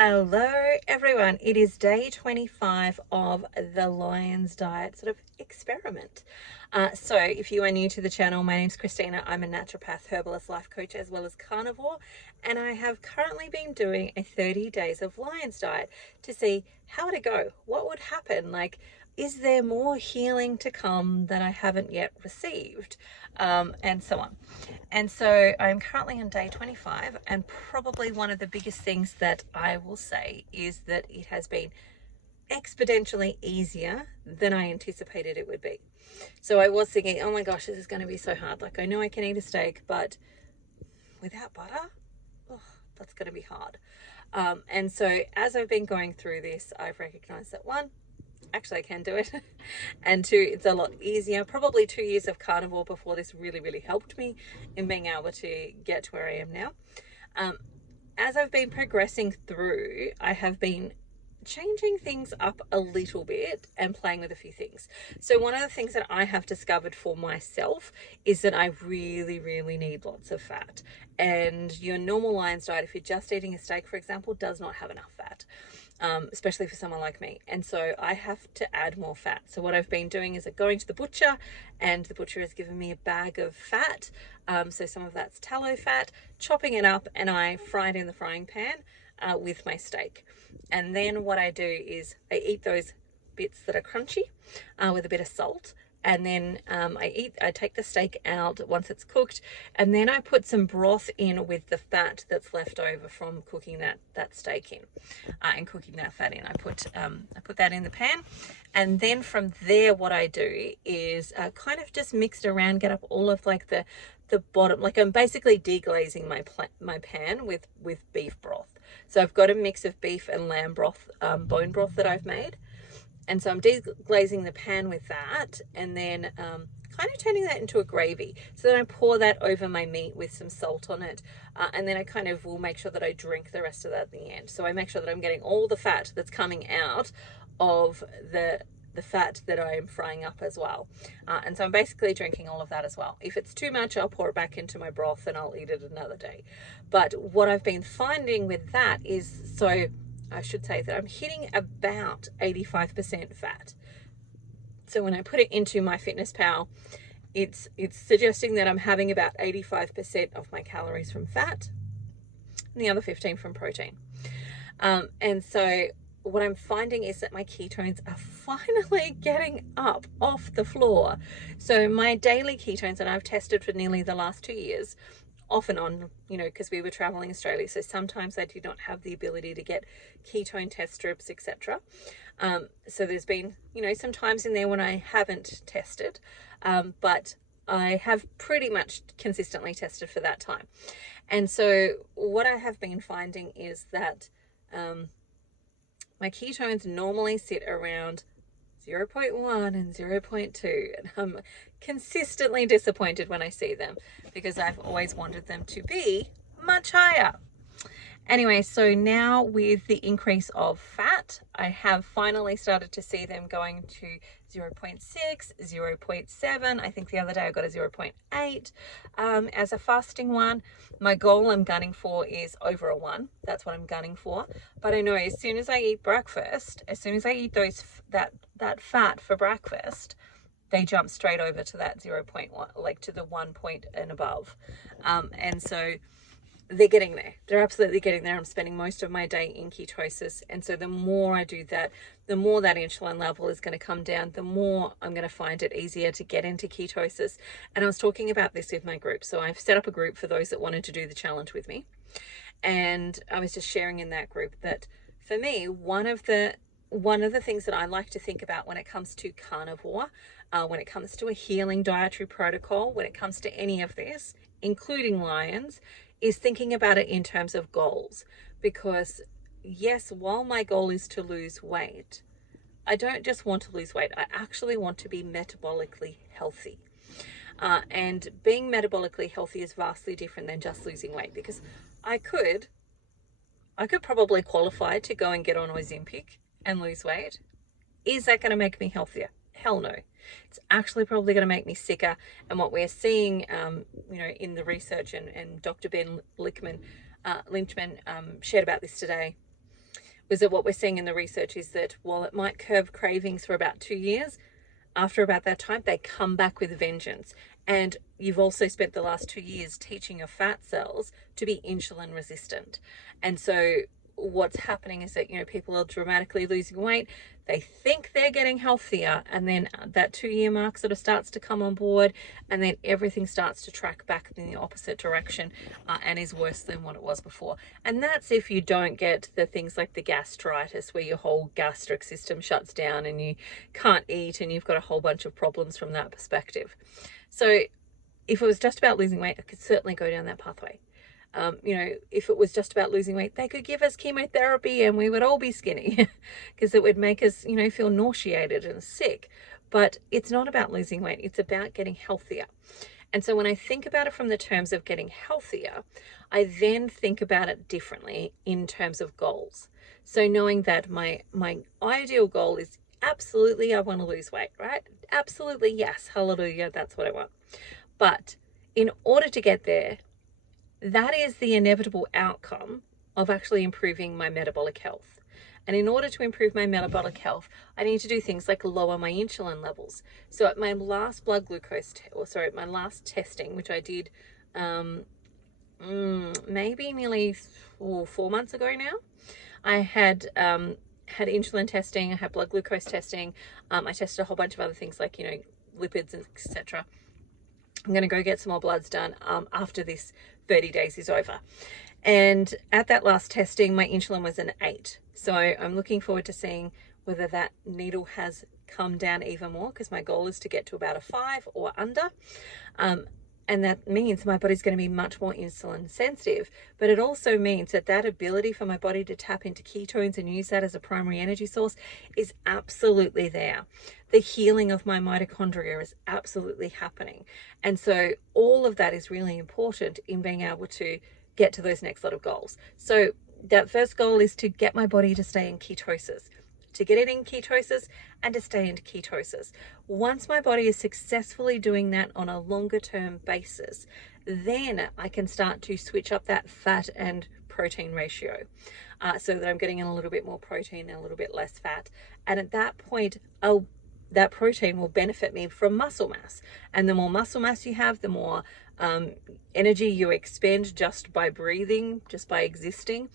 Hello everyone, it is day 25 of the Lions Diet sort of experiment. So if you are new to the channel, my name's Christina. I'm a naturopath, herbalist, life coach, as well as carnivore, and I have currently been doing a 30 days of Lions Diet to see how would it go, what would happen, like is there more healing to come that I haven't yet received, and so on. And so I'm currently on day 25, and probably one of the biggest things that I will say is that it has been exponentially easier than I anticipated it would be. So I was thinking, oh my gosh, this is going to be so hard. Like, I know I can eat a steak, but without butter, oh, that's going to be hard. And so as I've been going through this, I've recognized that one, actually I can do it, and two, it's a lot easier. Probably 2 years of carnivore before this really helped me in being able to get to where I am now. As I've been progressing through, I have been changing things up a little bit and playing with a few things. So one of the things that I have discovered for myself is that I really need lots of fat, and your normal Lions Diet, if you're just eating a steak for example, does not have enough fat. Especially for someone like me. And so I have to add more fat. So what I've been doing is going to the butcher, and the butcher has given me a bag of fat. So some of that's tallow fat, chopping it up, and I fry it in the frying pan with my steak. And then what I do is I eat those bits that are crunchy with a bit of salt. And then I take the steak out once it's cooked, and then I put some broth in with the fat that's left over from cooking that steak in, and cooking that fat in. I put that in the pan, and then from there what I do is kind of just mix it around, get up all of like the bottom, like I'm basically deglazing my pan with beef broth. So I've got a mix of beef and lamb broth, bone broth that I've made. And so I'm deglazing the pan with that, and then kind of turning that into a gravy. So then I pour that over my meat with some salt on it, and then I kind of will make sure that I drink the rest of that at the end. So I make sure that I'm getting all the fat that's coming out of the fat that I am frying up as well. And so I'm basically drinking all of that as well. If it's too much, I'll pour it back into my broth and I'll eat it another day. But what I've been finding with that is, so I should say that I'm hitting about 85% fat. So when I put it into MyFitnessPal, it's suggesting that I'm having about 85% of my calories from fat and the other 15 from protein. And so what I'm finding is that my ketones are finally getting up off the floor. So my daily ketones, and I've tested for nearly the last 2 years, off and on, because we were traveling Australia, so sometimes I did not have the ability to get ketone test strips, etc. So there's been, some times in there when I haven't tested, but I have pretty much consistently tested for that time. And so what I have been finding is that my ketones normally sit around 0.1 and 0.2, and I'm consistently disappointed when I see them because I've always wanted them to be much higher. Anyway, so now with the increase of fat, I have finally started to see them going to 0.6, 0.7. I think the other day I got a 0.8 as a fasting one. My goal I'm gunning for is over a 1. That's what I'm gunning for. But I know as soon as I eat breakfast, as soon as I eat that fat for breakfast, they jump straight over to that 0.1, like to the 1 point and above. And so they're getting there. They're absolutely getting there. I'm spending most of my day in ketosis. And so the more I do that, the more that insulin level is going to come down, the more I'm going to find it easier to get into ketosis. And I was talking about this with my group. So I've set up a group for those that wanted to do the challenge with me. And I was just sharing in that group that for me, one of the things that I like to think about when it comes to carnivore, when it comes to a healing dietary protocol, when it comes to any of this, including Lions, is thinking about it in terms of goals. Because yes, while my goal is to lose weight, I don't just want to lose weight. I actually want to be metabolically healthy. And being metabolically healthy is vastly different than just losing weight, because I could probably qualify to go and get on Ozempic and lose weight. Is that going to make me healthier? Hell no. It's actually probably going to make me sicker. And what we're seeing, in the research, and Dr. Ben Lynchman shared about this today, was that what we're seeing in the research is that while it might curb cravings for about 2 years, after about that time, they come back with vengeance. And you've also spent the last 2 years teaching your fat cells to be insulin resistant. And so what's happening is that, people are dramatically losing weight. They think they're getting healthier, and then that 2 year mark sort of starts to come on board, and then everything starts to track back in the opposite direction, and is worse than what it was before. And that's if you don't get the things like the gastritis, where your whole gastric system shuts down and you can't eat, and you've got a whole bunch of problems from that perspective. So if it was just about losing weight, I could certainly go down that pathway. If it was just about losing weight, they could give us chemotherapy and we would all be skinny because it would make us, feel nauseated and sick. But it's not about losing weight. It's about getting healthier. And so when I think about it from the terms of getting healthier, I then think about it differently in terms of goals. So knowing that my ideal goal is absolutely, I want to lose weight, right? Absolutely, yes, hallelujah, that's what I want. But in order to get there, that is the inevitable outcome of actually improving my metabolic health. And in order to improve my metabolic health, I need to do things like lower my insulin levels. So at my last blood glucose, my last testing, which I did maybe nearly 4 months ago now, I had insulin testing, I had blood glucose testing, I tested a whole bunch of other things like, lipids, etc. I'm going to go get some more bloods done after this 30 days is over. And at that last testing, my insulin was an 8. So I'm looking forward to seeing whether that needle has come down even more, because my goal is to get to about a 5 or under. And that means my body's going to be much more insulin sensitive. But it also means that ability for my body to tap into ketones and use that as a primary energy source is absolutely there. The healing of my mitochondria is absolutely happening. And so all of that is really important in being able to get to those next lot of goals. So that first goal is to get my body to stay in ketosis, to get it in ketosis and to stay in ketosis. Once my body is successfully doing that on a longer term basis, then I can start to switch up that fat and protein ratio so that I'm getting in a little bit more protein and a little bit less fat. And at that point, that protein will benefit me from muscle mass. And the more muscle mass you have, the more energy you expend just by breathing, just by existing.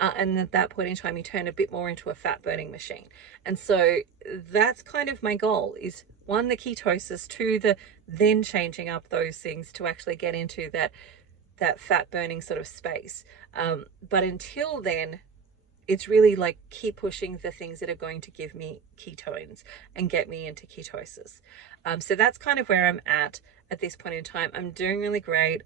And at that point in time, you turn a bit more into a fat burning machine. And so that's kind of my goal, is 1, the ketosis, 2, the then changing up those things to actually get into that fat burning sort of space. But until then, it's really like keep pushing the things that are going to give me ketones and get me into ketosis. So that's kind of where I'm at this point in time. I'm doing really great.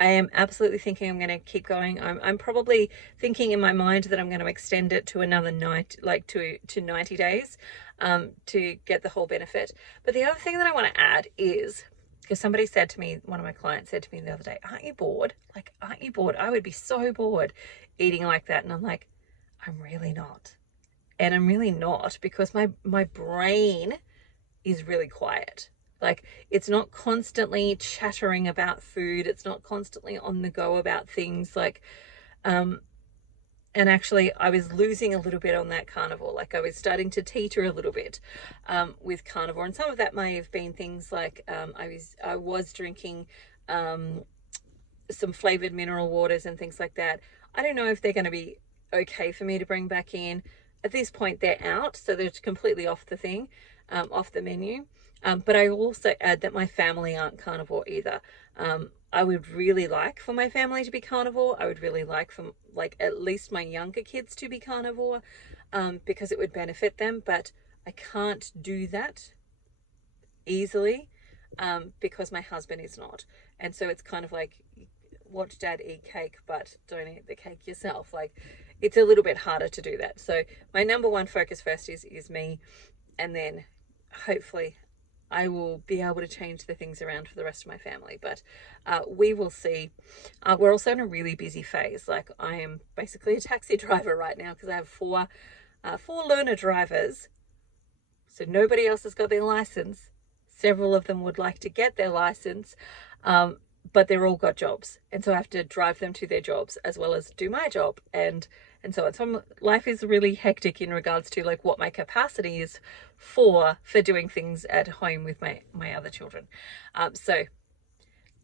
I am absolutely thinking I'm going to keep going. I'm probably thinking in my mind that I'm going to extend it to another 90, like to 90 days to get the whole benefit. But the other thing that I want to add is, because somebody said to me, one of my clients said to me the other day, aren't you bored? Like, aren't you bored? I would be so bored eating like that. And I'm like, I'm really not. And I'm really not, because my brain is really quiet. Like, it's not constantly chattering about food. It's not constantly on the go about things like, and actually I was losing a little bit on that carnivore. Like, I was starting to teeter a little bit with carnivore. And some of that may have been things like, I was drinking some flavored mineral waters and things like that. I don't know if they're going to be okay for me to bring back in. At this point, they're out, so they're completely off the thing, off the menu. But I also add that my family aren't carnivore either. I would really like for my family to be carnivore. I would really like for at least my younger kids to be carnivore, because it would benefit them. But I can't do that easily because my husband is not. And so it's kind of like, watch dad eat cake, but don't eat the cake yourself. Like, it's a little bit harder to do that. So my number one focus first is me, and then hopefully I will be able to change the things around for the rest of my family. But we will see. We're also in a really busy phase. Like, I am basically a taxi driver right now because I have four learner drivers. So nobody else has got their license. Several of them would like to get their license, but they're all got jobs. And so I have to drive them to their jobs as well as do my job. And and so on. So life is really hectic in regards to like what my capacity is for doing things at home with my other children. So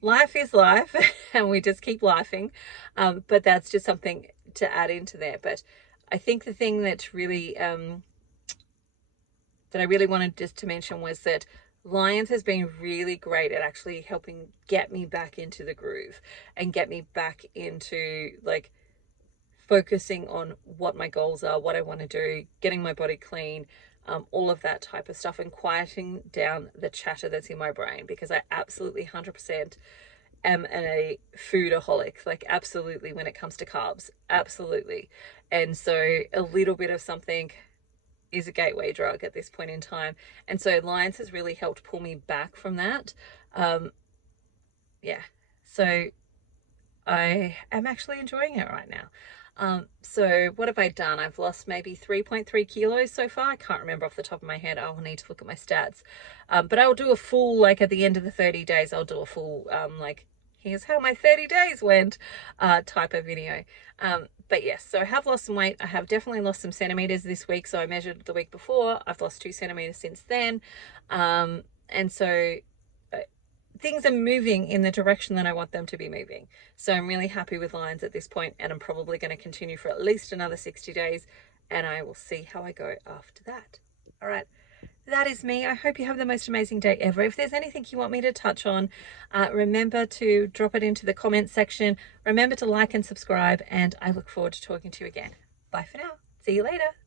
life is life, and we just keep laughing. But that's just something to add into there. But I think the thing that really that I really wanted just to mention was that Lions has been really great at actually helping get me back into the groove and get me back into like focusing on what my goals are, what I want to do, getting my body clean, all of that type of stuff, and quieting down the chatter that's in my brain, because I absolutely 100% am a foodaholic, like absolutely when it comes to carbs, absolutely. And so a little bit of something is a gateway drug at this point in time. And so Lions has really helped pull me back from that. Yeah, so I am actually enjoying it right now. So what have I done? I've lost maybe 3.3 kilos so far. I can't remember off the top of my head. I'll need to look at my stats. But I'll do a full, like at the end of the 30 days, I'll do a full, like, here's how my 30 days went type of video. But yes, so I have lost some weight. I have definitely lost some centimeters this week. So I measured the week before. I've lost 2 centimeters since then. And so things are moving in the direction that I want them to be moving. So I'm really happy with Lions at this point, and I'm probably going to continue for at least another 60 days, and I will see how I go after that. All right. That is me. I hope you have the most amazing day ever. If there's anything you want me to touch on, remember to drop it into the comments section. Remember to like and subscribe, and I look forward to talking to you again. Bye for now. See you later.